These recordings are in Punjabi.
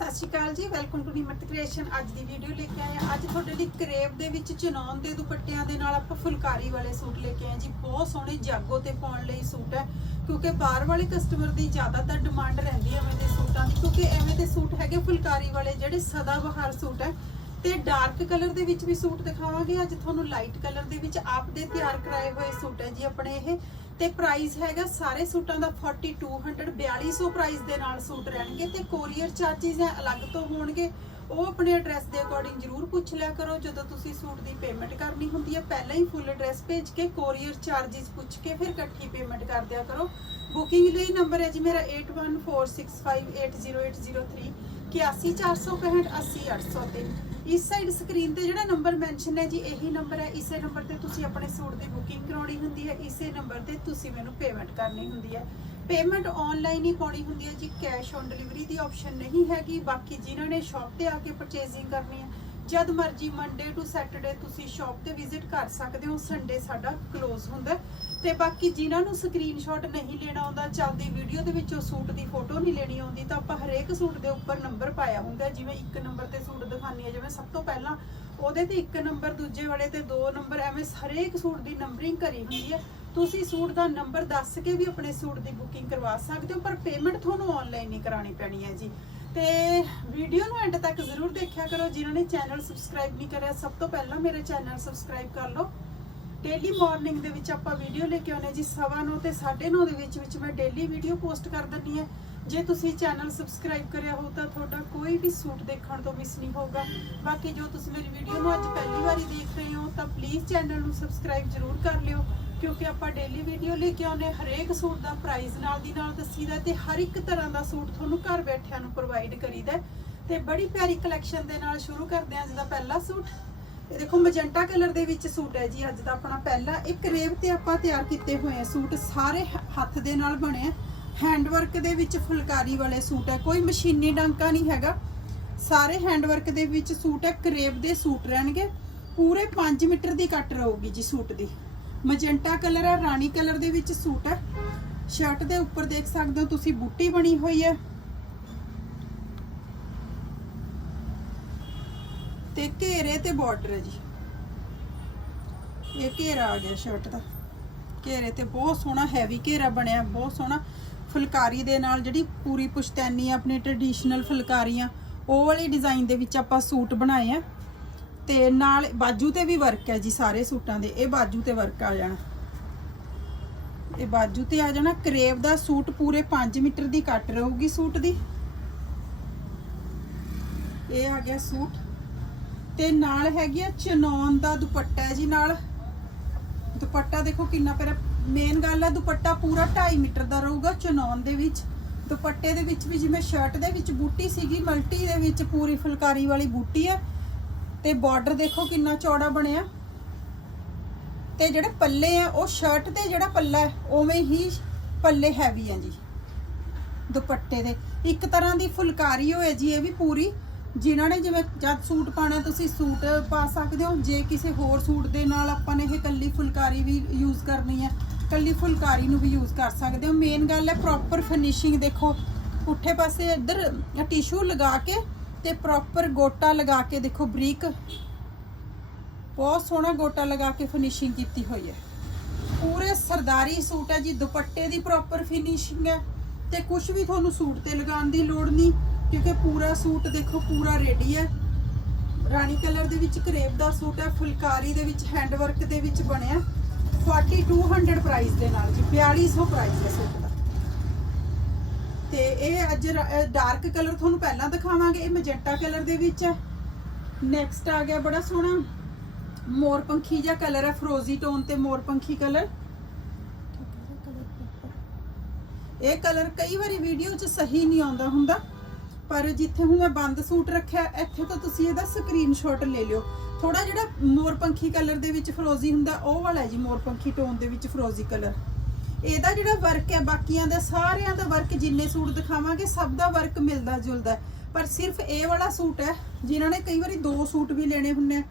ਸਤਿ ਸ਼੍ਰੀ ਅਕਾਲ ਜੀ ਵੈਲਕਮ ਟੂ ਨਿਮਰਤ ਕ੍ਰੀਏਸ਼ਨ ਅੱਜ ਦੀ ਵੀਡੀਓ ਲੈ ਕੇ ਆਏ ਹਾਂ। ਅੱਜ ਤੁਹਾਡੇ ਲਈ ਕਰੇਵ ਦੇ ਵਿੱਚ ਚਨੌਨ ਦੇ ਦੁਪੱਟਿਆਂ ਦੇ ਨਾਲ ਆਪਾਂ ਫੁਲਕਾਰੀ ਵਾਲੇ ਸੂਟ ਲੈ ਕੇ ਆਏ ਜੀ। ਬਹੁਤ ਸੋਹਣੇ ਜਾਗੋ ਤੇ ਪਾਉਣ ਲਈ ਸੂਟ ਹੈ, ਕਿਉਂਕਿ ਬਾਹਰ ਵਾਲੇ ਕਸਟਮਰ ਦੀ ਜ਼ਿਆਦਾਤਰ ਡਿਮਾਂਡ ਰਹਿੰਦੀ ਹੈ ਐਵੇਂ ਦੇ ਸੂਟਾਂ ਦੀ, ਕਿਉਂਕਿ ਐਵੇਂ ਦੇ ਸੂਟ ਹੈਗੇ ਫੁਲਕਾਰੀ ਵਾਲੇ, ਜਿਹੜੇ ਸਦਾ ਬਹਾਰ ਸੂਟ ਹੈ। ਤੇ ਡਾਰਕ ਕਲਰ ਦੇ ਵਿੱਚ ਵੀ ਸੂਟ ਦਿਖਾਵਾਂਗੇ। ਅੱਜ ਤੁਹਾਨੂੰ ਲਾਈਟ ਕਲਰ ਦੇ ਵਿੱਚ ਆਪ ਦੇ ਤਿਆਰ ਕਰਾਏ ਹੋਏ ਸੂਟ ਹੈ ਜੀ, ਆਪਣੇ ਇਹ। ਤੇ ਪ੍ਰਾਈਸ ਹੈਗਾ ਸਾਰੇ ਸੂਟਾਂ ਦਾ 4200 4200 ਪ੍ਰਾਈਸ ਦੇ ਨਾਲ ਸੂਟ ਰਹਿਣਗੇ ਤੇ ਕੋਰੀਅਰ ਚਾਰजेस ਹੈ ਅਲੱਗ ਤੋਂ ਹੋਣਗੇ। ਉਹ ਆਪਣੇ ਐਡਰੈਸ ਦੇ ਅਕੋਰਡਿੰਗ ਜਰੂਰ ਪੁੱਛ ਲਿਆ ਕਰੋ, ਜਦੋਂ ਤੁਸੀਂ ਸੂਟ ਦੀ ਪੇਮੈਂਟ ਕਰਨੀ ਹੁੰਦੀ ਹੈ ਪਹਿਲਾਂ ਹੀ ਫੁੱਲ ਐਡਰੈਸ ਭੇਜ ਕੇ ਕੋਰੀਅਰ ਚਾਰजेस ਪੁੱਛ ਕੇ ਫਿਰ ਇਕੱਠੀ ਪੇਮੈਂਟ ਕਰ ਦਿਆ ਕਰੋ। ਬੁਕਿੰਗ ਲਈ ਨੰਬਰ ਹੈ ਜੀ ਮੇਰਾ 8146580803 81465 80803 ਇਸ ਸਾਈਡ ਸਕਰੀਨ ਤੇ ਜਿਹੜਾ ਨੰਬਰ ਮੈਂਸ਼ਨ ਹੈ ਜੀ, ਇਹੀ ਨੰਬਰ ਹੈ। ਇਸੇ ਨੰਬਰ ਤੇ ਤੁਸੀਂ ਆਪਣੇ ਸੂਟ ਦੀ ਬੁਕਿੰਗ ਕਰਾਉਣੀ ਹੁੰਦੀ ਹੈ। ਇਸੇ ਨੰਬਰ ਤੇ ਤੁਸੀਂ ਮੈਨੂੰ ਪੇਮੈਂਟ ਕਰਨੀ ਹੁੰਦੀ ਹੈ। ਪੇਮੈਂਟ ਆਨਲਾਈਨ ਹੀ ਪਾਉਣੀ ਹੁੰਦੀ ਹੈ ਜੀ। ਕੈਸ਼ ਔਨ ਡਿਲੀਵਰੀ ਦੀ ਆਪਸ਼ਨ ਨਹੀਂ ਹੈਗੀ। ਬਾਕੀ ਜਿਨ੍ਹਾਂ ਨੇ ਸ਼ਾਪ ਤੇ ਆ ਕੇ ਪਰਚੇਜ਼ਿੰਗ ਕਰਨੀ ਹੈ ਜਦ ਮਰਜ਼ੀ ਮੰਡੇ ਟੂ ਸੈਟਰਡੇ ਤੁਸੀਂ ਸ਼ਾਪ ਤੇ ਵਿਜ਼ਿਟ ਕਰ ਸਕਦੇ ਹੋ ਸੰਡੇ ਸਾਡਾ ਕਲੋਜ਼ ਹੁੰਦਾ ਤੇ ਬਾਕੀ ਜਿਨ੍ਹਾਂ ਨੂੰ ਸਕਰੀਨਸ਼ਾਟ ਨਹੀਂ ਲੈਣਾ ਆਉਂਦਾ, ਚੱਲਦੀ ਵੀਡੀਓ ਦੇ ਵਿੱਚੋਂ ਸੂਟ ਦੀ ਫੋਟੋ ਨਹੀਂ ਲੈਣੀ ਆਉਂਦੀ, ਤਾਂ ਆਪਾਂ ਹਰੇਕ ਸੂਟ ਦੇ ਉੱਪਰ ਨੰਬਰ ਪਾਇਆ ਹੁੰਦਾ ਜਿਵੇਂ ਇੱਕ ਨੰਬਰ ਤੇ ਸੂਟ ਦਿਖਾਣੀ ਹੈ, ਜਿਵੇਂ ਸਭ ਤੋਂ ਪਹਿਲਾਂ ਉਹਦੇ ਤੇ ਇੱਕ ਨੰਬਰ ਦੂਜੇ ਵਾਲੇ ਤੇ ਦੋ ਨੰਬਰ ਐਵੇਂ ਹਰੇਕ ਸੂਟ ਦੀ ਨੰਬਰਿੰਗ ਕਰੀ ਹੁੰਦੀ ਹੈ। ਤੁਸੀਂ ਸੂਟ ਦਾ ਨੰਬਰ ਦੱਸ ਕੇ ਵੀ ਆਪਣੇ ਸੂਟ ਦੀ ਬੁਕਿੰਗ ਕਰਵਾ ਸਕਦੇ ਹੋ, ਪਰ ਪੇਮੈਂਟ ਤੁਹਾਨੂੰ ਆਨਲਾਈਨ ਹੀ ਕਰਾਣੀ ਪੈਣੀ ਹੈ ਜੀ। ਤੇ ਵੀਡੀਓ ਨੂੰ ਐਂਡ ਤੱਕ ਜ਼ਰੂਰ ਦੇਖਿਆ ਕਰੋ, ਜਿਨ੍ਹਾਂ ਨੇ ਚੈਨਲ ਸਬਸਕ੍ਰਾਈਬ ਨਹੀਂ ਕਰਿਆ, ਸਭ ਤੋਂ ਪਹਿਲਾਂ ਮੇਰਾ ਚੈਨਲ ਸਬਸਕ੍ਰਾਈਬ ਕਰ ਲਓ। ਡੇਲੀ ਮਾਰਨਿੰਗ ਦੇ ਵਿੱਚ ਆਪਾਂ ਵੀਡੀਓ ਲੈ ਕੇ ਆਉਂਦੇ ਜੀ, ਸਵਾ ਨੌ ਤੇ 9:30 ਦੇ ਵਿੱਚ ਵਿੱਚ ਮੈਂ ਡੇਲੀ ਵੀਡੀਓ ਪੋਸਟ ਕਰ ਦਿੰਦੀ ਹਾਂ। ਜੇ ਤੁਸੀਂ ਚੈਨਲ ਸਬਸਕ੍ਰਾਈਬ ਕਰਿਆ ਹੋ ਤਾਂ ਤੁਹਾਡਾ ਕੋਈ ਵੀ ਸੂਟ ਦੇਖਣ ਤੋਂ ਮਿਸ ਨਹੀਂ ਹੋਊਗਾ। ਬਾਕੀ ਜੋ ਤੁਸੀਂ ਮੇਰੀ ਵੀਡੀਓ ਨੂੰ ਅੱਜ ਪਹਿਲੀ ਵਾਰੀ ਦੇਖ ਰਹੇ ਹੋ, ਤਾਂ ਪਲੀਜ਼ ਚੈਨਲ ਨੂੰ ਸਬਸਕ੍ਰਾਈਬ ਜ਼ਰੂਰ ਕਰ ਲਿਓ। ਕਿਉਂਕਿ ਆਪਾਂ ਡੇਲੀ ਵੀਡੀਓ ਲੈ ਕੇ ਆਉਂਦੇ ਹਰੇਕ ਸੂਟ ਦਾ ਪ੍ਰਾਈਸ ਨਾਲ ਦੀ ਨਾਲ ਦੱਸੀਦਾ ਤੇ ਹਰ ਇੱਕ ਤਰ੍ਹਾਂ ਦਾ ਸੂਟ ਤੁਹਾਨੂੰ ਘਰ ਬੈਠਿਆਂ ਨੂੰ ਪ੍ਰੋਵਾਈਡ ਕਰੀਦਾ ਹੈ। ਤੇ ਬੜੀ ਪਿਆਰੀ ਕਲੈਕਸ਼ਨ ਦੇ ਨਾਲ ਸ਼ੁਰੂ ਕਰਦੇ ਹਾਂ ਅੱਜ ਦਾ ਪਹਿਲਾ ਸੂਟ। ਇਹ ਦੇਖੋ ਮਜੈਂਟਾ ਕਲਰ ਦੇ ਵਿੱਚ ਸੂਟ ਹੈ ਜੀ। ਅੱਜ ਦਾ ਆਪਣਾ ਪਹਿਲਾ ਇੱਕ ਰੇਵ ਤੇ ਆਪਾਂ ਤਿਆਰ ਕੀਤੇ ਹੋਏ ਆ ਸੂਟ। ਸਾਰੇ ਹੱਥ ਦੇ ਨਾਲ ਬਣੇ ਆ। ਹੈਂਡਵਰਕ ਦੇ ਵਿੱਚ ਫੁਲਕਾਰੀ ਵਾਲੇ ਸੂਟ ਹੈ। ਕੋਈ ਮਸ਼ੀਨੀ ਡਾਂਕਾ ਨਹੀਂ ਹੈਗਾ। ਸਾਰੇ ਹੈਂਡਵਰਕ ਦੇ ਵਿੱਚ ਸੂਟ ਹੈ। ਕਰੇਬ ਦੇ ਸੂਟ ਰਹਿਣਗੇ। ਪੂਰੇ 5 ਮੀਟਰ ਦੀ ਕੱਟ ਰਹੂਗੀ ਜੀ ਸੂਟ ਦੀ। ਮਜੈਂਟਾ ਕਲਰ ਹੈ, ਰਾਣੀ ਕਲਰ ਦੇ ਵਿੱਚ ਸੂਟ ਹੈ। ਸ਼ਰਟ ਦੇ ਉੱਪਰ ਦੇਖ ਸਕਦੇ ਹੋ ਤੁਸੀਂ, ਬੂਟੀ ਬਣੀ ਹੋਈ ਹੈ। ਤੇ ਘੇਰੇ ਤੇ ਬਾਰਡਰ ਹੈ ਜੀ। ਇਹ ਘੇਰਾ ਆ ਗਿਆ ਸ਼ਰਟ ਦਾ। ਘੇਰੇ ਤੇ ਬਹੁਤ ਸੋਹਣਾ ਹੈਵੀ ਘੇਰਾ ਬਣਿਆ, ਬਹੁਤ ਸੋਹਣਾ। ਫੁਲਕਾਰੀ ਦੇ ਨਾਲ ਜਿਹੜੀ ਪੂਰੀ ਪੁਸ਼ਤੈਨੀ ਆਪਣੀ ਟ੍ਰੈਡੀਸ਼ਨਲ ਫੁਲਕਾਰੀਆਂ, ਉਹ ਵਾਲੀ ਡਿਜ਼ਾਈਨ ਦੇ ਵਿੱਚ ਆਪਾਂ ਸੂਟ ਬਣਾਏ ਆ। ਤੇ ਨਾਲ ਬਾਜੂ ਤੇ ਵੀ ਵਰਕ ਹੈ ਜੀ ਸਾਰੇ ਸੂਟਾਂ ਦੇ। ਇਹ ਬਾਜੂ ਤੇ ਵਰਕ ਆ ਜਾਣਾ। ਇਹ ਬਾਜੂ ਤੇ ਆ ਜਾਣਾ। ਕਰੇਵ ਦਾ ਸੂਟ ਪੂਰੇ 5 ਮੀਟਰ ਦੀ ਕੱਟ ਰਹੂਗੀ ਸੂਟ ਦੀ। ਇਹ ਆ ਗਿਆ ਸੂਟ। ਤੇ ਨਾਲ ਹੈਗੀ ਆ ਚਨੌਨ ਦਾ ਦੁਪੱਟਾ ਹੈ ਜੀ ਨਾਲ। ਦੁਪੱਟਾ ਦੇਖੋ ਕਿੰਨਾ ਪਿਆਰਾ। ਮੇਨ ਗੱਲ ਆ, ਦੁਪੱਟਾ ਪੂਰਾ 2.5 ਮੀਟਰ ਦਾ ਰਹੂਗਾ ਚਨੌਨ ਦੇ ਵਿੱਚ। ਦੁਪੱਟੇ ਦੇ ਵਿੱਚ ਵੀ ਜਿਵੇਂ ਸ਼ਰਟ ਦੇ ਵਿੱਚ ਬੂਟੀ ਸੀਗੀ ਮਲਟੀ ਦੇ ਵਿੱਚ ਪੂਰੀ ਫੁਲਕਾਰੀ ਵਾਲੀ ਬੂਟੀ ਹੈ ਤੇ ਬਾਰਡਰ ਦੇਖੋ ਕਿੰਨਾ ਚੌੜਾ ਬਣਿਆ। ਤੇ ਜਿਹੜੇ ਪੱਲੇ ਆ, ਉਹ ਸ਼ਰਟ ਤੇ ਜਿਹੜਾ ਪੱਲਾ ਹੈ, ਉਵੇਂ ਹੀ ਪੱਲੇ ਹੈਵੀ ਆ ਜੀ। ਦੁਪੱਟੇ ਦੇ। ਇੱਕ ਤਰ੍ਹਾਂ ਦੀ ਫੁਲਕਾਰੀ ਹੋਏ ਜੀ ਇਹ ਵੀ ਪੂਰੀ, ਜਿਨ੍ਹਾਂ ਨੇ ਜਿਵੇਂ ਜਦ ਸੂਟ ਪਾਣਾ ਤੁਸੀਂ ਸੂਟ ਪਾ ਸਕਦੇ ਹੋ। ਜੇ ਕਿਸੇ ਹੋਰ ਸੂਟ ਦੇ ਨਾਲ ਆਪਾਂ ਨੇ ਇਹ ਕੱਲੀ ਫੁਲਕਾਰੀ ਵੀ ਯੂਜ਼ ਕਰਨੀ ਹੈ, ਕੱਲੀ ਫੁਲਕਾਰੀ ਨੂੰ ਵੀ ਯੂਜ਼ ਕਰ ਸਕਦੇ ਹੋ। ਮੇਨ ਗੱਲ ਹੈ ਪ੍ਰੋਪਰ ਫਿਨਿਸ਼ਿੰਗ ਦੇਖੋ। ਪੁੱਠੇ ਪਾਸੇ ਇੱਧਰ ਟਿਸ਼ੂ ਲਗਾ ਕੇ ਤੇ ਪ੍ਰੋਪਰ ਗੋਟਾ ਲਗਾ ਕੇ ਦੇਖੋ ਬਰੀਕ। ਬਹੁਤ ਸੋਹਣਾ ਗੋਟਾ ਲਗਾ ਕੇ ਫਿਨਿਸ਼ਿੰਗ ਕੀਤੀ ਹੋਈ ਹੈ। ਪੂਰੇ ਸਰਦਾਰੀ ਸੂਟ ਹੈ ਜੀ, ਦੁਪੱਟੇ ਦੀ ਪ੍ਰੋਪਰ ਫਿਨਿਸ਼ਿੰਗ ਹੈ ਤੇ ਕੁਝ ਵੀ ਤੁਹਾਨੂੰ ਸੂਟ ਤੇ ਲਗਾਉਣ ਦੀ ਲੋੜ ਨਹੀਂ, ਕਿਉਂਕਿ ਪੂਰਾ ਸੂਟ ਦੇਖੋ ਪੂਰਾ ਰੈਡੀ ਹੈ। ਰਾਣੀ ਕਲਰ ਦੇ ਵਿੱਚ ਕਰੇਪ ਦਾ ਸੂਟ ਹੈ, ਫੁਲਕਾਰੀ ਦੇ ਵਿੱਚ ਹੈਂਡ ਵਰਕ ਦੇ ਵਿੱਚ ਬਣਿਆ। 4200 ਪ੍ਰਾਈਸ ਦੇ ਨਾਲ ਜੀ 4200 ਪ੍ਰਾਈਸ ਹੈ ਸੂਟ ਦਾ। ਤੇ ਇਹ ਅੱਜ ਡਾਰਕ ਕਲਰ ਤੁਹਾਨੂੰ ਪਹਿਲਾਂ ਦਿਖਾਵਾਂਗੇ, ਇਹ ਮੈਜੈਂਟਾ ਕਲਰ ਦੇ ਵਿੱਚ ਹੈ। ਨੈਕਸਟ ਆ ਗਿਆ ਬੜਾ ਸੋਹਣਾ, ਮੋਰ ਪੰਖੀ ਜਿਹਾ ਕਲਰ ਹੈ ਫਰੋਜ਼ੀ ਟੋਨ ਤੇ ਮੋਰ ਪੰਖੀ ਕਲਰ ਇਹ ਕਲਰ ਕਈ ਵਾਰੀ ਵੀਡੀਓ 'ਚ ਸਹੀ ਨਹੀਂ ਆਉਂਦਾ ਹੁੰਦਾ, ਪਰ ਜਿੱਥੇ ਹੁਣ ਮੈਂ ਬੰਦ ਸੂਟ ਰੱਖਿਆ, ਇੱਥੇ ਤਾਂ ਤੁਸੀਂ ਇਹਦਾ ਸਕਰੀਨਸ਼ਾਟ ਲੈ ਲਿਓ। ਥੋੜਾ ਜਿਹੜਾ ਮੋਰ ਪੰਖੀ ਕਲਰ ਦੇ ਵਿੱਚ ਫਰੋਜ਼ੀ ਹੁੰਦਾ, ਉਹ ਵਾਲਾ ਜੀ ਮੋਰ ਪੰਖੀ ਟੋਨ ਦੇ ਵਿੱਚ ਫਰੋਜ਼ੀ ਕਲਰ ਇਹਦਾ ਜਿਹੜਾ ਵਰਕ ਹੈ, ਬਾਕੀਆਂ ਦਾ ਸਾਰਿਆਂ ਦਾ ਵਰਕ ਜਿੰਨੇ ਸੂਟ ਦਿਖਾਵਾਂਗੇ, ਸਭ ਦਾ ਵਰਕ ਮਿਲਦਾ ਜੁਲਦਾ ਪਰ ਸਿਰਫ ਇਹ ਵਾਲਾ ਸੂਟ ਹੈ, ਜਿਨ੍ਹਾਂ ਨੇ ਕਈ ਵਾਰੀ ਦੋ ਸੂਟ ਵੀ ਲੈਣੇ ਹੁੰਦੇ ਆ।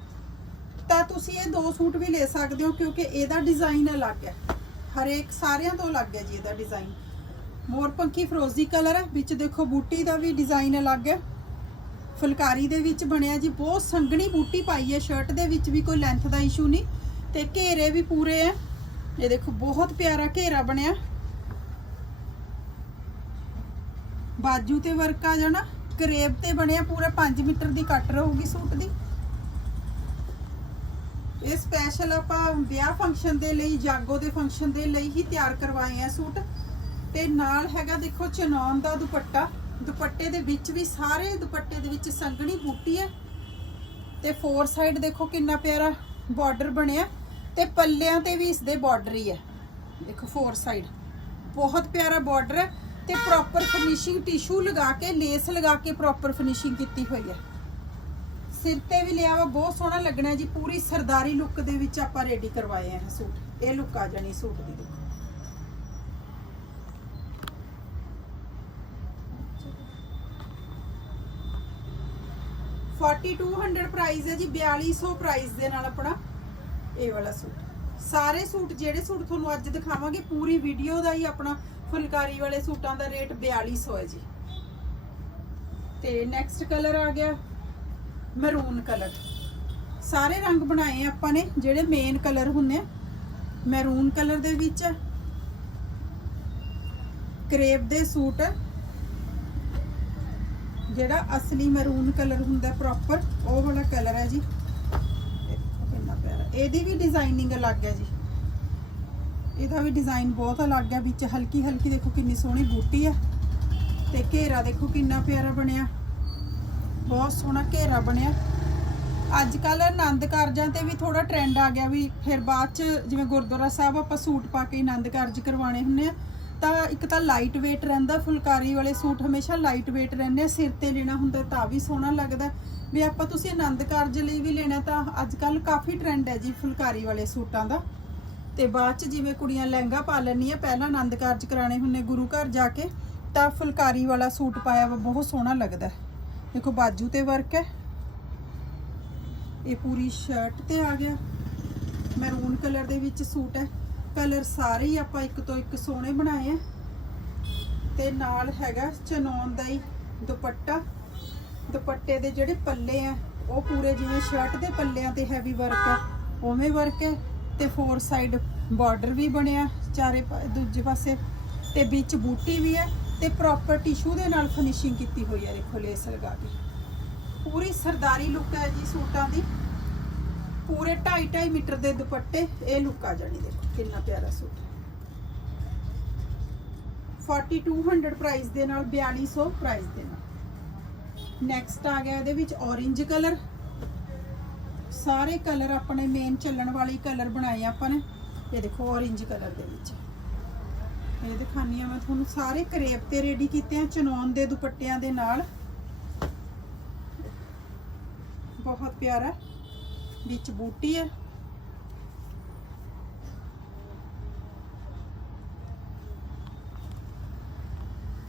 ਤਾਂ ਤੁਸੀਂ ਇਹ ਦੋ ਸੂਟ ਵੀ ਲੈ ਸਕਦੇ ਹੋ, ਕਿਉਂਕਿ ਇਹਦਾ ਡਿਜ਼ਾਈਨ ਅਲੱਗ ਹੈ। ਹਰੇਕ ਸਾਰਿਆਂ ਤੋਂ ਅਲੱਗ ਹੈ ਜੀ ਇਹਦਾ ਡਿਜ਼ਾਈਨ ਮੋਰਪੰਖੀ ਫਰੋਜ਼ੀ ਕਲਰ ਹੈ, ਵਿੱਚ ਦੇਖੋ ਬੂਟੀ ਦਾ ਵੀ ਡਿਜ਼ਾਈਨ ਅਲੱਗ ਹੈ। ਫੁਲਕਾਰੀ ਦੇ ਵਿੱਚ ਬਣਿਆ ਜੀ, ਬਹੁਤ ਸੰਘਣੀ ਬੂਟੀ ਪਾਈ ਹੈ। ਸ਼ਰਟ ਦੇ ਵਿੱਚ ਵੀ ਕੋਈ ਲੈਂਥ ਦਾ ਇਸ਼ੂ ਨਹੀਂ। ਤੇ ਘੇਰੇ ਵੀ ਪੂਰੇ ਹੈ। ਇਹ ਦੇਖੋ, ਬਹੁਤ ਪਿਆਰਾ ਘੇਰਾ ਬਣਿਆ। ਬਾਜੂ ਤੇ ਵਰਕ ਆ ਜਾਣਾ ਕਰੇਬ ਤੇ ਬਣਿਆ, ਪੂਰਾ 5 ਮੀਟਰ ਦੀ ਕੱਟ ਰਹੂਗੀ ਸੂਟ ਦੀ। ਇਹ ਸਪੈਸ਼ਲ ਆਪਾਂ ਵਿਆਹ ਫੰਕਸ਼ਨ ਦੇ ਲਈ, ਜਾਗੋ ਦੇ ਫੰਕਸ਼ਨ ਦੇ ਲਈ ਹੀ ਤਿਆਰ ਕਰਵਾਏ ਆ ਸੂਟ। ਤੇ ਨਾਲ ਹੈਗਾ ਦੇਖੋ ਚਨੌਨ ਦਾ ਦੁਪੱਟਾ। ਦੁਪੱਟੇ ਦੇ ਵਿੱਚ ਵੀ ਸਾਰੇ ਦੁਪੱਟੇ ਦੇ ਵਿੱਚ ਸੰਘਣੀ ਬੂਟੀ ਹੈ। ਤੇ ਫੋਰ ਸਾਈਡ ਦੇਖੋ ਕਿੰਨਾ ਪਿਆਰਾ ਬਾਰਡਰ ਬਣਿਆ। ਤੇ ਪੱਲਿਆਂ ਤੇ ਵੀ ਇਸ ਦੇ ਬਾਰਡਰ ਹੀ ਹੈ। ਦੇਖੋ ਫੋਰ ਸਾਈਡ ਬਹੁਤ ਪਿਆਰਾ ਬਾਰਡਰ ਹੈ ਤੇ ਪ੍ਰੋਪਰ ਫਿਨਿਸ਼ਿੰਗ ਟਿਸ਼ੂ ਲਗਾ ਕੇ ਲੇਸ ਲਗਾ ਕੇ ਪ੍ਰੋਪਰ ਫਿਨਿਸ਼ਿੰਗ ਕੀਤੀ ਹੋਈ ਹੈ। ਸਿਰ ਤੇ ਵੀ ਲਿਆ ਵਾ, ਬਹੁਤ ਸੋਹਣਾ ਲੱਗਣਾ ਜੀ। ਪੂਰੀ ਸਰਦਾਰੀ ਲੁੱਕ ਦੇ ਵਿੱਚ ਆਪਾਂ ਰੈਡੀ ਕਰਵਾਏ ਆ ਇਹ ਸੂਟ। ਇਹ ਲੁੱਕ ਆ ਜਾਣੀ ਸੂਟ ਦੀ। ਦੇਖੋ ਫੋਰਟੀ 200 ਪ੍ਰਾਈਸ ਹੈ ਜੀ 4200 ਪ੍ਰਾਈਸ ਦੇ ਨਾਲ ਆਪਣਾ। ਇਹ ਵਾਲਾ ਸੂਟ। ਸਾਰੇ ਸੂਟ, ਜਿਹੜੇ ਸੂਟ ਤੁਹਾਨੂੰ ਅੱਜ ਦਿਖਾਵਾਂਗੇ, ਪੂਰੀ ਵੀਡੀਓ ਦਾ ਹੀ ਆਪਣਾ ਫੁਲਕਾਰੀ ਵਾਲੇ ਸੂਟਾਂ ਦਾ ਰੇਟ 4200 ਹੈ ਜੀ। ਤੇ ਨੈਕਸਟ ਕਲਰ ਆ ਗਿਆ ਮੈਰੂਨ ਕਲਰ ਸਾਰੇ ਰੰਗ ਬਣਾਏ ਆਪਾਂ ਨੇ, ਜਿਹੜੇ ਮੇਨ ਕਲਰ ਹੁੰਦੇ ਆ। ਮੈਰੂਨ ਕਲਰ ਦੇ ਵਿੱਚ ਕਰੇਪ ਦੇ ਸੂਟ ਜਿਹੜਾ ਅਸਲੀ ਮੈਰੂਨ ਕਲਰ ਹੁੰਦਾ ਪ੍ਰੋਪਰ ਉਹ ਵਾਲਾ ਕਲਰ ਹੈ ਜੀ। ਇਹਦੀ ਵੀ ਡਿਜ਼ਾਈਨਿੰਗ ਅਲੱਗ ਹੈ ਜੀ। ਇਹਦਾ ਵੀ ਡਿਜ਼ਾਈਨ ਬਹੁਤ ਅਲੱਗ ਹੈ, ਵਿੱਚ ਹਲਕੀ ਹਲਕੀ ਦੇਖੋ ਕਿੰਨੀ ਸੋਹਣੀ ਬੂਟੀ ਹੈ ਤੇ ਘੇਰਾ ਦੇਖੋ ਕਿੰਨਾ ਪਿਆਰਾ ਬਣਿਆ। ਬਹੁਤ ਸੋਹਣਾ ਘੇਰਾ ਬਣਿਆ। ਅੱਜ ਕੱਲ ਆਨੰਦ ਕਾਰਜਾਂ ਤੇ ਵੀ ਥੋੜਾ ਟ੍ਰੈਂਡ ਆ ਗਿਆ ਵੀ ਫਿਰ ਬਾਅਦ ਚ ਜਿਵੇਂ ਗੁਰਦੁਆਰਾ ਸਾਹਿਬ ਆਪਾਂ ਸੂਟ ਪਾ ਕੇ ਆਨੰਦ ਕਾਰਜ ਕਰਵਾਉਣੇ ਹੁੰਦੇ ਆ, ਤਾਂ ਇੱਕ ਤਾਂ ਲਾਈਟ weight ਰਹਿੰਦਾ, ਫੁਲਕਾਰੀ ਵਾਲੇ ਸੂਟ ਹਮੇਸ਼ਾ ਲਾਈਟ weight ਰਹਿੰਦੇ ਆ, ਸਿਰ ਤੇ ਲੈਣਾ ਹੁੰਦਾ ਤਾਂ ਵੀ ਸੋਹਣਾ ਲੱਗਦਾ। ਵੀ ਆਪਾਂ ਤੁਸੀਂ ਆਨੰਦ ਕਾਰਜ ਲਈ ਵੀ ਲੈਣਾ ਤਾਂ ਅੱਜ ਕੱਲ ਕਾਫੀ ਟ੍ਰੈਂਡ ਹੈ ਜੀ ਫੁਲਕਾਰੀ ਵਾਲੇ ਸੂਟਾਂ ਦਾ। ਤੇ ਬਾਅਦ ਚ ਜਿਵੇਂ ਕੁੜੀਆਂ ਲਹਿੰਗਾ ਪਾ ਲੈਣੀਆਂ ਪਹਿਲਾਂ ਆਨੰਦ ਕਾਰਜ ਕਰਾਣੇ ਹੁੰਨੇ ਗੁਰੂ ਘਰ ਜਾ ਕੇ, ਤਾਂ ਫੁਲਕਾਰੀ ਵਾਲਾ ਸੂਟ ਪਾਇਆ ਵਾ, ਬਹੁਤ ਸੋਹਣਾ ਲੱਗਦਾ ਦੇਖੋ ਬਾਜੂ ਤੇ ਵਰਕ ਹੈ। ਇਹ ਪੂਰੀ ਸ਼ਰਟ ਤੇ ਆ ਗਿਆ। ਮੈਰੂਨ ਕਲਰ ਦੇ ਵਿੱਚ ਸੂਟ ਹੈ। ਕਲਰ ਸਾਰੇ ਹੀ ਆਪਾਂ ਇੱਕ ਤੋਂ ਇੱਕ ਸੋਹਣੇ ਬਣਾਏ ਆ ਤੇ ਨਾਲ ਹੈਗਾ ਚਨੌਨ ਦਾ ਹੀ ਦੁਪੱਟਾ। ਦੁਪੱਟੇ ਦੇ ਜਿਹੜੇ ਪੱਲੇ ਆ, ਉਹ ਪੂਰੇ ਜਿਵੇਂ ਸ਼ਰਟ ਦੇ ਪੱਲਿਆਂ ਤੇ ਹੈਵੀ ਵਰਕ ਹੈ ਉਵੇਂ ਵਰਕ ਹੈ ਤੇ ਫੋਰ ਸਾਈਡ ਬਾਰਡਰ ਵੀ ਬਣਿਆ ਚਾਰੇ ਪਾ- ਦੂਜੇ ਪਾਸੇ ਤੇ ਵਿੱਚ ਬੂਟੀ ਵੀ ਹੈ ਤੇ ਪ੍ਰੋਪਰ ਟਿਸ਼ੂ ਦੇ ਨਾਲ ਫਿਨਿਸ਼ਿੰਗ ਕੀਤੀ ਹੋਈ ਹੈ ਦੇਖੋ ਲੇਸ ਲਗਾ ਕੇ। ਪੂਰੀ ਸਰਦਾਰੀ ਲੁੱਕ ਹੈ ਜੀ ਸੂਟਾਂ ਦੀ। ਪੂਰੇ 2.5 2.5 ਮੀਟਰ ਦੇ ਦੁਪੱਟੇ, ਇਹ ਲੁੱਕ ਆ ਜਾਣੀ ਦੇਖੋ, ਕਿੰਨਾ ਪਿਆਰਾ ਸੂਟ। 4200 ਪ੍ਰਾਈਸ ਦੇ ਨਾਲ 4200 ਪ੍ਰਾਈਸ ਦੇ ਨਾਲ। ਨੈਕਸਟ ਆ ਗਿਆ ਇਹਦੇ ਵਿੱਚ orange ਕਲਰ ਸਾਰੇ ਕਲਰ ਆਪਣੇ ਮੇਨ ਚੱਲਣ ਵਾਲੀ ਕਲਰ ਬਣਾਏ ਆਪਾਂ ਨੇ। ਇਹ ਦੇਖੋ orange ਕਲਰ ਦੇ ਵਿੱਚ। ਇਹ ਦਿਖਾਨੀ ਆ ਮੈਂ ਤੁਹਾਨੂੰ। ਸਾਰੇ ਕਰੇਪ ਤੇ ਰੈਡੀ ਕੀਤੇ ਆ ਚਨੌਨ ਦੇ ਦੁਪੱਟਿਆਂ ਦੇ ਨਾਲ। ਬਹੁਤ ਪਿਆਰਾ। ਵਿੱਚ ਬੂਟੀ ਹੈ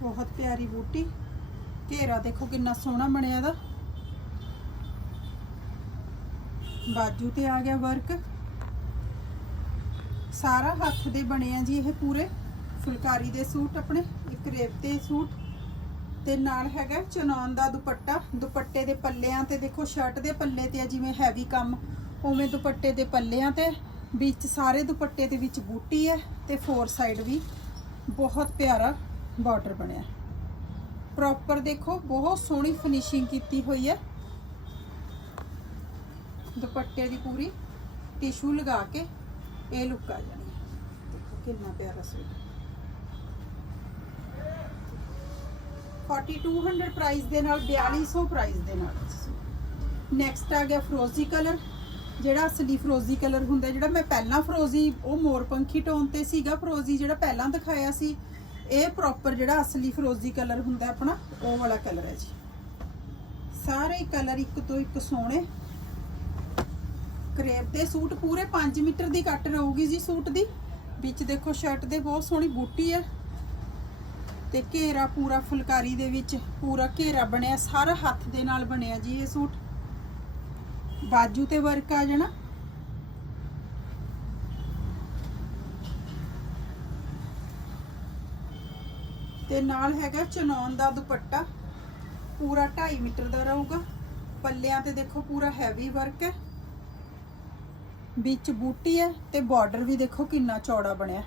ਬਹੁਤ ਪਿਆਰੀ ਬੂਟੀ। ਘੇਰਾ ਦੇਖੋ ਕਿੰਨਾ ਸੋਹਣਾ ਬਣਿਆ ਇਹਦਾ। ਬਾਜੂ ਤੇ ਆ ਗਿਆ ਵਰਕ ਸਾਰਾ ਹੱਥ ਦੇ ਬਣੇ ਆ ਜੀ ਇਹ ਪੂਰੇ। ਫੁਲਕਾਰੀ ਦੇ ਸੂਟ ਆਪਣੇ, ਇੱਕ ਰੇਪਤੇ ਸੂਟ। ਤੇ ਨਾਲ ਹੈਗਾ ਚਨੌਨ ਦਾ ਦੁਪੱਟਾ। ਦੁਪੱਟੇ ਦੇ ਪੱਲਿਆਂ ਤੇ ਦੇਖੋ ਸ਼ਰਟ ਦੇ ਪੱਲੇ ਤੇ ਆ ਜਿਵੇਂ ਹੈਵੀ ਕੰਮ। ਉਵੇਂ ਦੁਪੱਟੇ ਦੇ ਪੱਲਿਆਂ ਤੇ। ਵਿੱਚ ਸਾਰੇ ਦੁਪੱਟੇ ਦੇ ਵਿੱਚ ਬੂਟੀ ਹੈ ਤੇ ਫੋਰ ਸਾਈਡ ਵੀ। ਬਹੁਤ ਪਿਆਰਾ ਬਾਰਡਰ ਬਣਿਆ। ਪ੍ਰੋਪਰ ਦੇਖੋ, ਬਹੁਤ ਸੋਹਣੀ ਫਿਨਿਸ਼ਿੰਗ ਕੀਤੀ ਹੋਈ ਹੈ। ਦੁਪੱਟੇ ਦੀ ਪੂਰੀ ਟਿਸ਼ੂ ਲਗਾ ਕੇ ਇਹ ਲੁੱਕ ਆ ਜਾਣੀ ਦੇਖੋ ਕਿੰਨਾ ਪਿਆਰਾ ਸੂਟ 4200 ਪ੍ਰਾਈਸ ਦੇ ਨਾਲ 4200 ਪ੍ਰਾਈਸ ਦੇ ਨਾਲ ਨੈਕਸਟ ਆ ਗਿਆ ਫਰੋਜ਼ੀ ਕਲਰ ਜਿਹੜਾ ਅਸਲੀ ਫਰੋਜ਼ੀ ਕਲਰ ਹੁੰਦਾ, ਜਿਹੜਾ ਮੈਂ ਪਹਿਲਾਂ ਫਰੋਜ਼ੀ ਉਹ ਮੋਰਪੰਖੀ ਟੋਨ ਤੇ ਸੀਗਾ ਫਰੋਜ਼ੀ ਜਿਹੜਾ ਪਹਿਲਾਂ ਦਿਖਾਇਆ ਸੀ ਇਹ ਪ੍ਰੋਪਰ ਜਿਹੜਾ ਅਸਲੀ ਫਰੋਜ਼ੀ ਕਲਰ ਹੁੰਦਾ ਆਪਣਾ, ਉਹ ਵਾਲਾ ਕਲਰ ਹੈ ਜੀ। ਸਾਰੇ ਕਲਰ ਇੱਕ ਤੋਂ ਇੱਕ ਸੋਹਣੇ। ਕਰੇਪ ਦੇ ਸੂਟ ਪੂਰੇ 5 ਮੀਟਰ ਦੀ ਕੱਟ ਰਹੂਗੀ ਜੀ ਸੂਟ ਦੀ। ਵਿੱਚ ਦੇਖੋ ਸ਼ਰਟ ਦੇ ਬਹੁਤ ਸੋਹਣੀ ਬੂਟੀ ਹੈ। ਤੇ ਘੇਰਾ ਪੂਰਾ ਫੁਲਕਾਰੀ ਦੇ ਵਿੱਚ, ਪੂਰਾ ਘੇਰਾ ਬਣਿਆ, ਸਾਰਾ ਹੱਥ ਦੇ ਨਾਲ ਬਣਿਆ ਜੀ ਇਹ ਸੂਟ। ਬਾਜੂ ਤੇ ਵਰਕ ਆ ਜਾਣਾ। ਤੇ ਨਾਲ ਹੈਗਾ ਚਨੌਨ ਦਾ ਦੁਪੱਟਾ। ਪੂਰਾ 2.5 ਮੀਟਰ ਦਾ ਰਹੂਗਾ। ਪੱਲਿਆਂ ਤੇ ਦੇਖੋ ਪੂਰਾ ਹੈਵੀ ਵਰਕ ਹੈ। ਵਿੱਚ ਬੂਟੀ ਹੈ ਤੇ ਬਾਰਡਰ ਵੀ ਦੇਖੋ ਕਿੰਨਾ ਚੌੜਾ ਬਣਿਆ।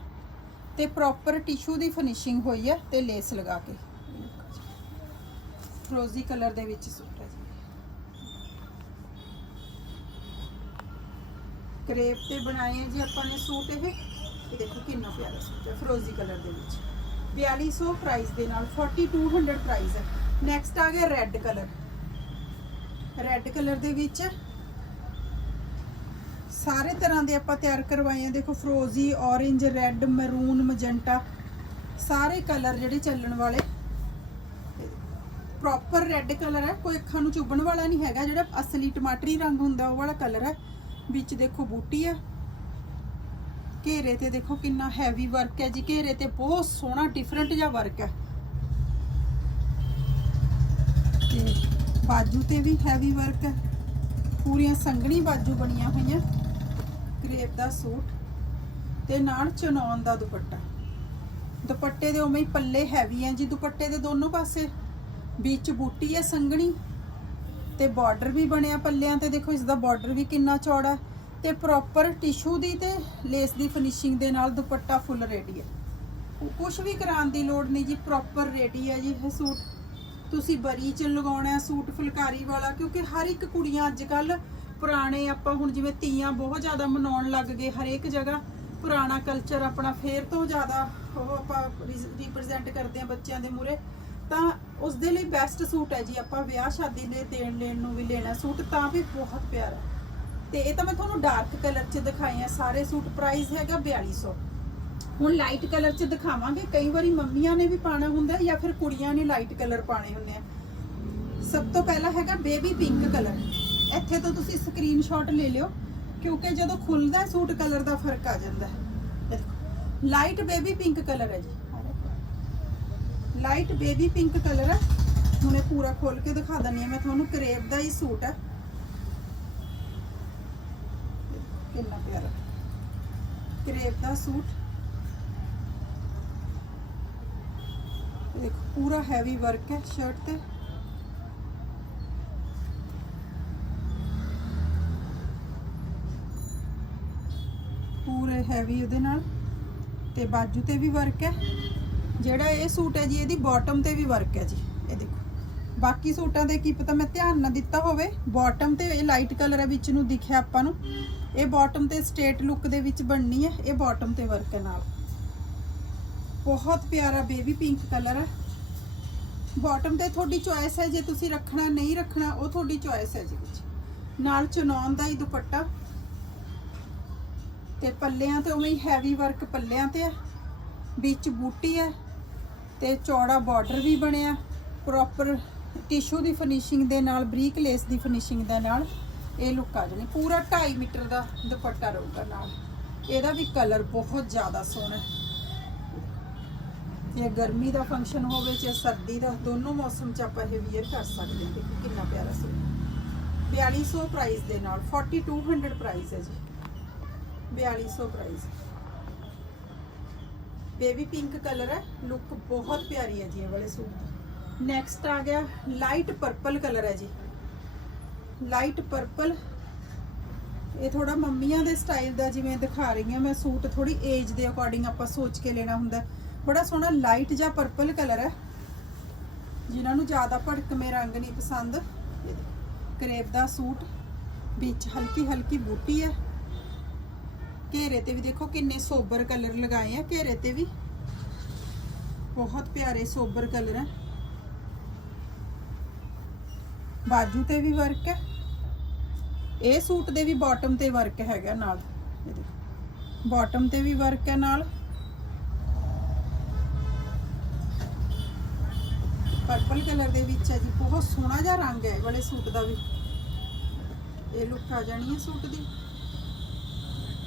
ਤੇ ਪ੍ਰੋਪਰ ਟਿਸ਼ੂ ਦੀ ਫਿਨਿਸ਼ਿੰਗ ਹੋਈ ਹੈ ਤੇ ਲੇਸ ਲਗਾ ਕੇ। ਫਰੋਜ਼ੀ ਕਲਰ ਦੇ ਵਿੱਚ ਸੂਟ ਹੈ ਜੀ। ਕਰੇਪ ਤੇ ਬਣਾਏ ਜੀ ਆਪਾਂ ਨੇ ਸੂਟ ਇਹ। ਦੇਖੋ ਕਿੰਨਾ ਪਿਆਰਾ ਸੂਟ ਹੈ ਫਰੋਜ਼ੀ ਕਲਰ ਦੇ ਵਿੱਚ। 4200 ਪ੍ਰਾਈਸ ਦੇ ਨਾਲ 4200 ਪ੍ਰਾਈਸ ਹੈ। ਨੈਕਸਟ ਆ ਗਿਆ ਰੈੱਡ ਕਲਰ ਰੈੱਡ ਕਲਰ ਦੇ ਵਿੱਚ ਸਾਰੇ ਤਰ੍ਹਾਂ ਦੇ ਆਪਾਂ ਤਿਆਰ ਕਰਵਾਏ ਆ। ਦੇਖੋ ਫਰੋਜ਼ੀ ਔਰੇਂਜ ਰੈੱਡ ਮੈਰੂਨ ਮਜੈਂਟਾ ਸਾਰੇ ਕਲਰ ਜਿਹੜੇ ਚੱਲਣ ਵਾਲੇ। ਪ੍ਰੋਪਰ ਰੈੱਡ ਕਲਰ ਹੈ। ਕੋਈ ਅੱਖਾਂ ਨੂੰ ਚੁੱਭਣ ਵਾਲਾ ਨਹੀਂ ਹੈਗਾ। ਜਿਹੜਾ ਅਸਲੀ ਟਮਾਟਰੀ ਰੰਗ ਹੁੰਦਾ, ਉਹ ਵਾਲਾ ਕਲਰ ਹੈ। ਵਿੱਚ ਦੇਖੋ ਬੂਟੀ ਹੈ। ਘੇਰੇ ਤੇ ਦੇਖੋ ਕਿੰਨਾ ਹੈਵੀ ਵਰਕ ਹੈ ਜੀ, ਘੇਰੇ ਤੇ ਬਹੁਤ ਸੋਹਣਾ ਡਿਫਰੈਂਟ ਜਿਹਾ ਵਰਕ ਹੈ। ਤੇ ਬਾਜੂ ਤੇ ਵੀ ਹੈਵੀ ਵਰਕ ਹੈ। ਪੂਰੀਆਂ ਸੰਘਣੀ ਬਾਜੂ ਬਣੀਆਂ ਹੋਈਆਂ ਕਰੇਪ ਦਾ ਸੂਟ ਤੇ ਨਾਲ ਚਨੌਨ ਦਾ ਦੁਪੱਟਾ। ਦੁਪੱਟੇ ਦੇ ਉਵੇਂ ਹੀ ਪੱਲੇ ਹੈਵੀ ਹੈ ਜੀ, ਦੁਪੱਟੇ ਦੇ ਦੋਨੋਂ ਪਾਸੇ ਵਿੱਚ ਬੂਟੀ ਹੈ ਸੰਘਣੀ ਤੇ ਬਾਰਡਰ ਵੀ ਬਣਿਆ ਪੱਲਿਆਂ ਤੇ। ਦੇਖੋ ਇਸ ਦਾ ਬਾਰਡਰ ਵੀ ਕਿੰਨਾ ਚੌੜਾ ਤੇ ਪ੍ਰੋਪਰ ਟਿਸ਼ੂ ਦੀ ਤੇ ਲੇਸ ਦੀ ਫਿਨਿਸ਼ਿੰਗ ਦੇ ਨਾਲ ਦੁਪੱਟਾ ਫੁੱਲ ਰੈਡੀ ਹੈ। ਕੁਝ ਵੀ ਕਰਾਉਣ ਦੀ ਲੋੜ ਨਹੀਂ ਜੀ ਪ੍ਰੋਪਰ ਰੈਡੀ ਹੈ ਜੀ ਇਹ ਸੂਟ। ਤੁਸੀਂ ਬਰੀ ਚ ਲਗਾਉਣਾ ਸੂਟ ਫੁਲਕਾਰੀ ਵਾਲਾ, ਕਿਉਂਕਿ ਹਰ ਇੱਕ ਕੁੜੀਆਂ ਅੱਜ ਕੱਲ ਪੁਰਾਣੇ ਆਪਾਂ ਹੁਣ ਜਿਵੇਂ ਤੀਆਂ ਬਹੁਤ ਜ਼ਿਆਦਾ ਮਨਾਉਣ ਲੱਗ ਗਏ ਹਰੇਕ ਜਗ੍ਹਾ। ਪੁਰਾਣਾ ਕਲਚਰ ਆਪਣਾ ਫੇਰ ਤੋਂ ਜ਼ਿਆਦਾ ਉਹ ਆਪਾਂ ਰਿਪਰੈਜ਼ੈਂਟ ਕਰਦੇ ਆ ਬੱਚਿਆਂ ਦੇ ਮੂਰੇ ਤਾਂ ਉਸ ਦੇ ਲਈ ਬੈਸਟ ਸੂਟ ਹੈ ਜੀ ਆਪਾਂ ਵਿਆਹ ਸ਼ਾਦੀ ਲਈ ਦੇਣ ਲੈਣ ਨੂੰ ਵੀ ਲੈਣਾ ਸੂਟ, ਤਾਂ ਵੀ ਬਹੁਤ ਪਿਆਰਾ। ਤੇ ਇਹ ਤਾਂ ਮੈਂ ਤੁਹਾਨੂੰ ਡਾਰਕ ਕਲਰ 'ਚ ਦਿਖਾਏ ਆ, ਸਾਰੇ ਸੂਟ ਪ੍ਰਾਈਸ ਹੈਗਾ 4200 ਹੁਣ ਲਾਈਟ ਕਲਰ 'ਚ ਦਿਖਾਵਾਂਗੇ, ਕਈ ਵਾਰੀ ਮੰਮੀਆਂ ਨੇ ਵੀ ਪਾਣਾ ਹੁੰਦਾ ਜਾਂ ਫਿਰ ਕੁੜੀਆਂ ਨੇ ਲਾਈਟ ਕਲਰ ਪਾਣੇ ਹੁੰਦੇ ਆ। ਸਭ ਤੋਂ ਪਹਿਲਾਂ ਹੈਗਾ ਬੇਬੀ ਪਿੰਕ ਕਲਰ ਇੱਥੇ ਤੋਂ ਤੁਸੀਂ ਸਕਰੀਨਸ਼ਾਟ ਲੈ ਲਿਓ, ਕਿਉਂਕਿ ਜਦੋਂ ਖੁੱਲਦਾ ਸੂਟ ਕਲਰ ਦਾ ਫ਼ਰਕ ਆ ਜਾਂਦਾ ਹੈ। ਲਾਈਟ ਬੇਬੀ ਪਿੰਕ ਕਲਰ ਹੈ ਜੀ। ਲਾਈਟ ਬੇਬੀ ਪਿੰਕ ਕਲਰ ਹੈ। ਹੁਣ ਇਹ ਪੂਰਾ ਖੋਲ ਕੇ ਦਿਖਾ ਦਿੰਨੀ ਹਾਂ ਮੈਂ ਤੁਹਾਨੂੰ ਕਰੇਬ ਦਾ ਹੀ ਸੂਟ ਹੈ। ਕਿੰਨਾ ਪਿਆਰਾ। ਕਰੇਪ ਦਾ ਸੂਟ। ਦੇਖੋ, ਪੂਰਾ ਹੈਵੀ ਵਰਕ ਹੈ ਸ਼ਰਟ ਤੇ। ਪੂਰੇ ਹੈਵੀ ਉਹਦੇ ਨਾਲ। ਤੇ ਬਾਜੂ ਤੇ ਵੀ ਵਰਕ ਹੈ। ਜਿਹੜਾ ਇਹ ਸੂਟ ਹੈ ਜੀ, ਇਹਦੀ ਬਾਟਮ ਤੇ ਵੀ ਵਰਕ ਹੈ ਜੀ। ਇਹ ਦੇਖੋ। ਬਾਕੀ ਸੂਟਾਂ ਦੇ ਕੀ ਪਤਾ, ਮੈਂ ਧਿਆਨ ਨਾ ਦਿੱਤਾ ਹੋਵੇ ਬਾਟਮ ਤੇ ਇਹ ਲਾਈਟ ਕਲਰ ਹੈ ਵਿੱਚ ਨੂੰ ਦਿਖਿਆ ਆਪਾਂ ਨੂੰ। ਇਹ ਬਾਟਮ ਤੇ ਸਟੇਟ ਲੁੱਕ ਦੇ ਵਿੱਚ ਬਣਨੀ ਹੈ, ਇਹ ਬਾਟਮ ਤੇ ਵਰਕ ਨਾਲ। ਬਹੁਤ ਪਿਆਰਾ ਬੇਬੀ ਪਿੰਕ ਕਲਰ ਹੈ। ਬਾਟਮ ਤੇ ਤੁਹਾਡੀ ਚੁਆਇਸ ਹੈ, ਜੇ ਤੁਸੀਂ ਰੱਖਣਾ, ਨਹੀਂ ਰੱਖਣਾ, ਉਹ ਤੁਹਾਡੀ ਚੁਆਇਸ ਹੈ ਜੀ ਵਿੱਚ। ਨਾਲ ਚਨੌਨ ਦਾ ਹੀ ਦੁਪੱਟਾ। ਤੇ ਪੱਲਿਆਂ ਤੇ ਉਵੇਂ ਹੀ ਹੈਵੀ ਵਰਕ ਪੱਲਿਆਂ ਤੇ ਹੈ। ਵਿੱਚ ਬੂਟੀ ਹੈ। ਤੇ ਚੌੜਾ ਬਾਰਡਰ ਵੀ ਬਣਿਆ। ਪ੍ਰੋਪਰ ਟਿਸ਼ੂ ਦੀ ਫਿਨਿਸ਼ਿੰਗ ਦੇ ਨਾਲ, ਬਰੀਕ ਲੇਸ ਦੀ ਫਿਨਿਸ਼ਿੰਗ ਦੇ ਨਾਲ। ਇਹ ਲੁੱਕ ਆ ਜਾਣੀ। ਪੂਰਾ 2.5 ਮੀਟਰ ਦਾ ਦੁਪੱਟਾ ਰਹੂਗਾ ਨਾਲ। ਇਹਦਾ ਵੀ ਕਲਰ ਬਹੁਤ ਜ਼ਿਆਦਾ ਸੋਹਣਾ ਹੈ। ਇਹ ਗਰਮੀ ਦਾ ਫੰਕਸ਼ਨ ਹੋਵੇ, ਜਾਂ ਸਰਦੀ ਦਾ, ਦੋਨੋਂ ਮੌਸਮ 'ਚ ਆਪਾਂ ਇਹ ਵੀਅਰ ਕਰ ਸਕਦੇ ਹਾਂ ਦੇਖੋ ਕਿੰਨਾ ਪਿਆਰਾ ਸੂਟ 4200 ਪ੍ਰਾਈਸ ਦੇ ਨਾਲ 4200 ਪ੍ਰਾਈਸ ਹੈ ਜੀ। 4200 ਪ੍ਰਾਈਸ ਬੇਬੀ ਪਿੰਕ ਕਲਰ ਹੈ। ਲੁੱਕ ਬਹੁਤ ਪਿਆਰੀ ਹੈ ਜੀ ਇਹ ਵਾਲੇ ਸੂਟ ਦੀ। ਨੈਕਸਟ ਆ ਗਿਆ ਲਾਈਟ ਪਰਪਲ ਕਲਰ ਹੈ ਜੀ। Light purple. ਇਹ ਥੋੜਾ ਮੰਮੀਆਂ ਦੇ ਸਟਾਈਲ ਦਾ ਜਿਵੇਂ ਦਿਖਾ ਰਹੀ ਹਾਂ ਮੈਂ, ਸੂਟ ਥੋੜੀ ਏਜ ਦੇ ਅਕੋਰਡਿੰਗ ਆਪਾਂ ਸੋਚ ਕੇ ਲੈਣਾ ਹੁੰਦਾ। ਬੜਾ ਸੋਹਣਾ ਲਾਈਟ ਜਾਂ ਪਰਪਲ ਕਲਰ ਹੈ। ਜਿਨ੍ਹਾਂ ਨੂੰ ਜ਼ਿਆਦਾ ਭੜਕਵੇਂ ਰੰਗ ਨਹੀਂ ਪਸੰਦ। ਇਹ ਕਰੇਪ ਦਾ ਸੂਟ, ਵਿੱਚ ਹਲਕੀ ਹਲਕੀ ਬੂਟੀ ਹੈ। ਘੇਰੇ ਤੇ ਵੀ ਦੇਖੋ ਕਿੰਨੇ ਸੋਬਰ ਕਲਰ ਲਗਾਏ ਆ, ਘੇਰੇ ਤੇ ਵੀ। ਬਹੁਤ ਪਿਆਰੇ ਸੋਬਰ ਕਲਰ ਹੈ। ਬਾਜੂ ਤੇ ਵੀ ਵਰਕ ਹੈ। ਇਹ ਸੂਟ ਦੇ ਵੀ ਬਾਟਮ ਤੇ ਵਰਕ ਹੈਗਾ ਨਾਲ। ਇਹ ਬਾਟਮ ਤੇ ਵੀ ਵਰਕ ਹੈ ਨਾਲ। ਪਰਪਲ ਕਲਰ ਦੇ ਵਿੱਚ ਹੈ ਜੀ। ਬਹੁਤ ਸੋਹਣਾ ਜਿਹਾ ਰੰਗ ਹੈ ਵਾਲੇ ਸੂਟ ਦਾ ਵੀ। ਇਹ ਲੁੱਕ ਆ ਜਾਣੀ ਹੈ ਸੂਟ ਦੀ।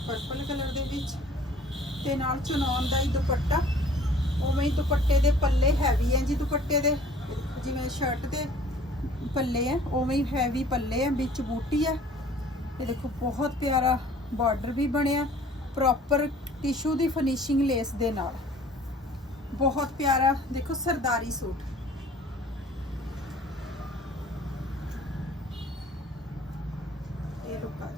ਪਰਪਲ ਕਲਰ ਦੇ ਵਿੱਚ। ਤੇ ਨਾਲ ਚਨੌਨ ਦਾ ਹੀ ਦੁਪੱਟਾ। ਉਵੇਂ ਹੀ ਦੁਪੱਟੇ ਦੇ ਪੱਲੇ ਹੈਵੀ ਹੈ ਜੀ ਦੁਪੱਟੇ ਦੇ। ਜਿਵੇਂ ਸ਼ਰਟ ਦੇ ਪੱਲੇ ਹੈ, ਉਵੇਂ ਹੀ ਹੈਵੀ ਪੱਲੇ ਹੈ, ਵਿੱਚ ਬੂਟੀ ਹੈ। ਇਹ ਦੇਖੋ, ਬਹੁਤ ਪਿਆਰਾ ਬਾਰਡਰ ਵੀ ਬਣਿਆ ਪ੍ਰੋਪਰ ਟਿਸ਼ੂ ਦੀ ਫਿਨਿਸ਼ਿੰਗ ਲੇਸ ਦੇ ਨਾਲ। ਬਹੁਤ ਪਿਆਰਾ, ਦੇਖੋ, ਸਰਦਾਰੀ ਸੂਟ। ਇਹ ਰੁਕਾ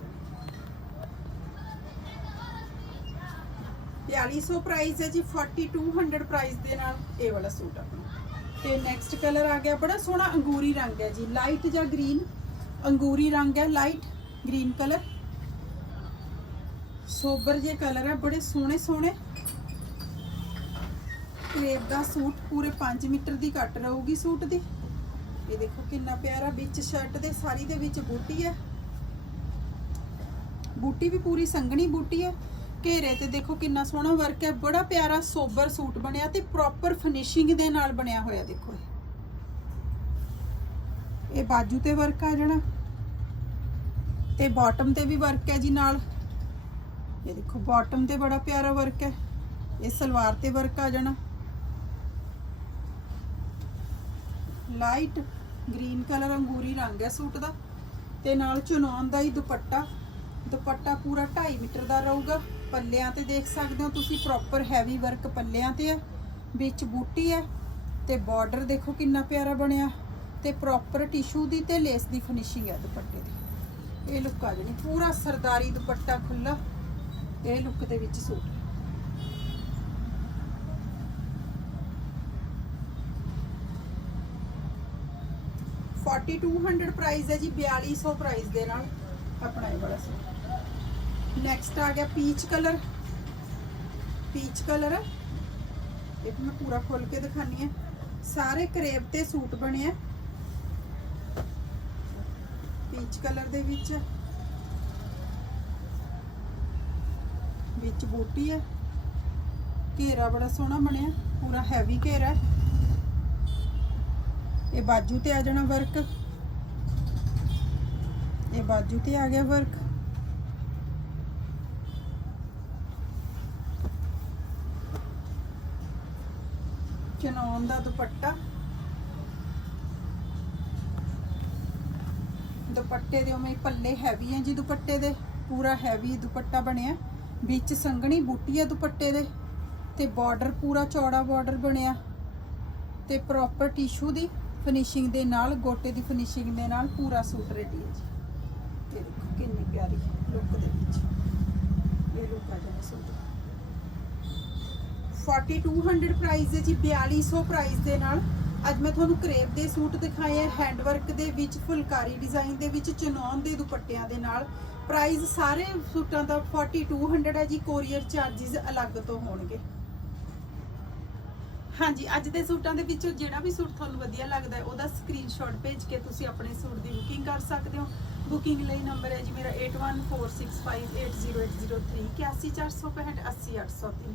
4200 ਪ੍ਰਾਈਸ ਹੈ ਜੀ 4200 ਪ੍ਰਾਈਸ ਦੇ ਨਾਲ ਇਹ ਵਾਲਾ ਸੂਟ ਆਪਣਾ। ਤੇ ਨੈਕਸਟ ਕਲਰ ਆ ਗਿਆ, ਬੜਾ ਸੋਹਣਾ ਅੰਗੂਰੀ ਰੰਗ ਹੈ ਜੀ ਲਾਈਟ ਜਾਂ ਗ੍ਰੀਨ ਅੰਗੂਰੀ ਰੰਗ ਹੈ ਲਾਈਟ ਗ੍ਰੀਨ ਕਲਰ। ਸੋਬਰ ਜੇ ਕਲਰ ਹੈ ਬੜੇ ਸੋਹਣੇ ਸੋਹਣੇ। ਕਰੇਪ ਦਾ ਸੂਟ ਪੂਰੇ 5 ਮੀਟਰ ਦੀ ਕੱਟ ਰਹੂਗੀ ਸੂਟ ਦੀ। ਇਹ ਦੇਖੋ ਕਿੰਨਾ ਪਿਆਰਾ, ਵਿੱਚ ਸ਼ਰਟ ਦੇ ਸਾਰੀ ਦੇ ਵਿੱਚ ਬੂਟੀ ਹੈ ਬੂਟੀ ਵੀ ਪੂਰੀ ਸੰਘਣੀ ਬੂਟੀ ਹੈ ਘੇਰੇ ਤੇ ਦੇਖੋ ਕਿੰਨਾ ਸੋਹਣਾ ਵਰਕ ਹੈ ਬੜਾ ਪਿਆਰਾ ਸੋਬਰ ਸੂਟ ਬਣਿਆ ਤੇ ਪ੍ਰੋਪਰ ਫਿਨਿਸ਼ਿੰਗ ਦੇ ਨਾਲ ਬਣਿਆ ਹੋਇਆ ਦੇਖੋ ਇਹ। ਇਹ ਬਾਜੂ ਤੇ ਵਰਕ ਆ ਜਾਣਾ। ਤੇ ਬਾਟਮ ਤੇ ਵੀ ਵਰਕ ਹੈ ਜੀ ਨਾਲ। ਇਹ ਦੇਖੋ ਬਾਟਮ ਤੇ ਬੜਾ ਪਿਆਰਾ ਵਰਕ ਹੈ। ਇਹ ਸਲਵਾਰ ਤੇ ਵਰਕ ਆ ਜਾਣਾ। ਲਾਈਟ ਗ੍ਰੀਨ ਕਲਰ ਅੰਗੂਰੀ ਰੰਗ ਹੈ ਸੂਟ ਦਾ। ਤੇ ਨਾਲ ਚੁਨੌਨ ਦਾ ਹੀ ਦੁਪੱਟਾ। ਦੁਪੱਟਾ ਪੂਰਾ 2.5 ਮੀਟਰ ਦਾ ਰਹੂਗਾ। ਪੱਲਿਆਂ ਤੇ ਦੇਖ ਸਕਦੇ ਹੋ ਤੁਸੀਂ ਪ੍ਰੋਪਰ ਹੈਵੀ ਵਰਕ ਪੱਲਿਆਂ ਤੇ ਹੈ। ਵਿੱਚ ਬੂਟੀ ਹੈ। ਤੇ ਬਾਰਡਰ ਦੇਖੋ ਕਿੰਨਾ ਪਿਆਰਾ ਬਣਿਆ। ਤੇ ਪ੍ਰੋਪਰ ਟਿਸ਼ੂ ਦੀ ਤੇ ਲੇਸ ਦੀ ਫਿਨਿਸ਼ਿੰਗ ਹੈ ਦੁਪੱਟੇ ਦੀ। ਇਹ ਲੁੱਕ ਆ ਜਾਣੀ। ਪੂਰਾ ਸਰਦਾਰੀ ਦੁਪੱਟਾ ਖੁੱਲਾ ਇਹ ਲੁੱਕ ਦੇ ਵਿੱਚ ਸੂਟ। ਹੈ। 4200 ਪ੍ਰਾਈਸ ਹੈ ਜੀ 4200 ਪ੍ਰਾਈਸ ਦੇ ਨਾਲ ਆਪਣਾ ਇਹ ਵਾਲਾ ਸੂਟ। ਨੈਕਸਟ ਆ ਗਿਆ ਪੀਚ ਕਲਰ ਪੀਚ ਕਲਰ ਇਹ ਮੈਂ ਪੂਰਾ ਖੋਲ ਕੇ ਦਿਖਾਨੀ ਹੈ। ਸਾਰੇ ਕਰੇਬ ਤੇ ਸੂਟ ਬਣੇ ਆ। ਪੀਚ ਕਲਰ ਦੇ ਵਿੱਚ। ਵਿੱਚ ਬੂਟੀ ਹੈ। ਘੇਰਾ ਬੜਾ ਸੋਹਣਾ ਬਣਿਆ, ਪੂਰਾ ਹੈਵੀ ਘੇਰਾ ਇਹ ਬਾਜੂ ਤੇ ਆ ਜਾਣਾ ਵਰਕ ਇਹ ਬਾਜੂ ਤੇ ਆ ਗਿਆ ਵਰਕ ਚਨੌਨ ਦਾ ਦੁਪੱਟਾ। ਦੁਪੱਟੇ ਦੇ ਉਵੇਂ ਹੀ ਪੱਲੇ ਹੈਵੀ ਹੈ ਜੀ ਦੁਪੱਟੇ ਦੇ, ਪੂਰਾ ਹੈਵੀ ਦੁਪੱਟਾ ਬਣਿਆ। ਵਿੱਚ ਸੰਘਣੀ ਬੂਟੀ ਹੈ ਦੁਪੱਟੇ ਦੇ ਤੇ ਬਾਰਡਰ ਪੂਰਾ ਚੌੜਾ ਬਾਰਡਰ ਬਣਿਆ। ਤੇ ਪ੍ਰੋਪਰ ਟਿਸ਼ੂ ਦੀ ਫਿਨਿਸ਼ਿੰਗ ਦੇ ਨਾਲ, ਗੋਟੇ ਦੀ ਫਿਨਿਸ਼ਿੰਗ ਦੇ ਨਾਲ ਪੂਰਾ ਸੂਟ ਰੈਡੀ ਹੈ ਜੀ। ਤੇ ਦੇਖੋ ਕਿੰਨੀ ਪਿਆਰੀ ਲੁੱਕ ਦੇ ਵਿੱਚ। ਇਹ ਲੁੱਕ ਆ ਜਾਣਾ ਸੂਟ। 4200 ਪ੍ਰਾਈਸ ਹੈ ਜੀ 4200 ਪ੍ਰਾਈਸ ਦੇ ਨਾਲ। ਅੱਜ ਮੈਂ ਤੁਹਾਨੂੰ ਕਰੇਪ ਦੇ ਸੂਟ ਦਿਖਾਏ ਹੈ ਹੈਂਡ ਦੇ ਵਿੱਚ, ਫੁਲਕਾਰੀ ਡਿਜ਼ਾਈਨ ਦੇ ਵਿੱਚ ਚਨੌਨ ਦੇ ਦੁਪੱਟਿਆਂ ਦੇ ਨਾਲ। ਪ੍ਰਾਈਸ ਸਾਰੇ ਸੂਟਾਂ ਦਾ 4200 ਹੈ ਜੀ ਕੋਰੀਅਰ ਚਾਰजेस ਅਲੱਗ ਤੋਂ ਹੋਣਗੇ। ਹਾਂਜੀ, ਅੱਜ ਦੇ ਸੂਟਾਂ ਦੇ ਵਿੱਚੋਂ ਜਿਹੜਾ ਵੀ ਸੂਟ ਤੁਹਾਨੂੰ ਵਧੀਆ ਲੱਗਦਾ ਹੈ, ਉਹਦਾ ਸਕਰੀਨਸ਼ਾਟ ਭੇਜ ਕੇ ਤੁਸੀਂ ਆਪਣੇ ਸੂਟ ਦੀ ਬੁਕਿੰਗ ਕਰ ਸਕਦੇ ਹੋ। ਬੁਕਿੰਗ ਲਈ ਨੰਬਰ ਹੈ ਜੀ ਮੇਰਾ 8146580803 8146580803